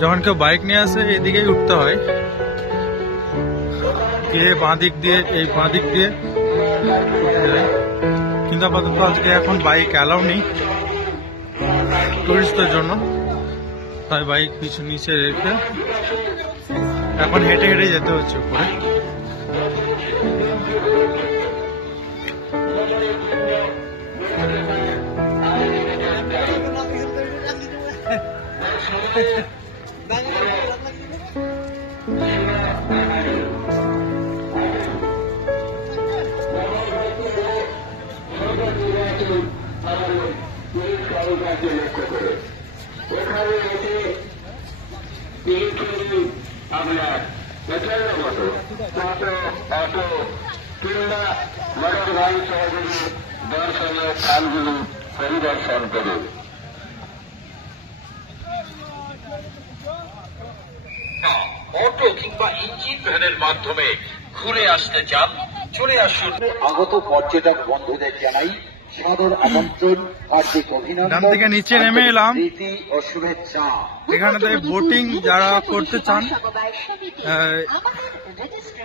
যখন কেউ বাইক নিয়ে আসে এদিকেই উঠতে হয়, গিয়ে বাঁ দিক দিয়ে এই বাঁ দিক দিয়ে উঠে যায়। কিন্তু আপাতত আজকে এখন বাইক অ্যালাউ নেই টুরিস্টদের জন্য, তাই বাইক পিছু নিচে রেখে এখন হেঁটে হেঁটে যেতে হচ্ছে উপরে। দর্শনের স্থানগুলি পরিদর্শন করুন। অটো কিংবা ইঞ্জিন ভ্যানের মাধ্যমে ঘুরে আসতে চান, চলে আসুন। আগত পর্যটক বন্ধুদের জানাই সাদর আমন্ত্রণ, হার্দিক অভিনন্দন। ডান থেকে নিচে নেমে এলাম, প্রীতি ও শুভেচ্ছা। এখানে বোটিং যারা করতে চান,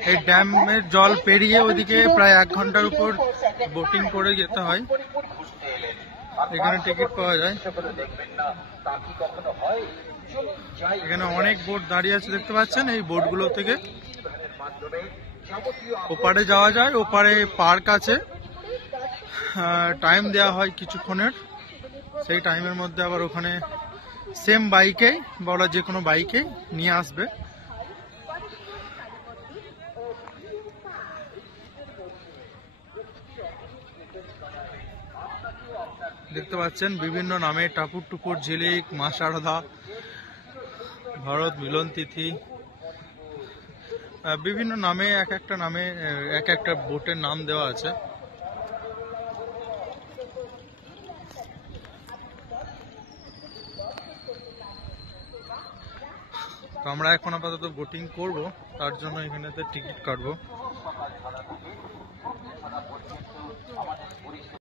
এই ড্যামের জল পেরিয়ে ওইদিকে প্রায় 1 ঘন্টার উপর বোটিং করে যেতে হয়। এখানে টিকিট পাওয়া যায়। এখানে অনেক বোট দাঁড়িয়ে আছে দেখতে পাচ্ছেন। এই বোটগুলো থেকে ওপারে যাওয়া যায়। ওপারে পার্ক আছে, টাইম দেওয়া হয় কিছুক্ষণের। সেই টাইমের মধ্যে আবার ওখানে সেম বাইকে বা ওরা যে কোনো বাইকে নিয়ে আসবে। দেখতে পাচ্ছেন বিভিন্ন নামে টাপুর টুপুর, ঝিলিক, মা শারদা, ভারত মিলন তিথি, বিভিন্ন নামে এক একটা বোটের নাম দেওয়া আছে। তো আমরা এখন আপাতত বোটিং করব, তার জন্য এখানেতে টিকিট কাটবো।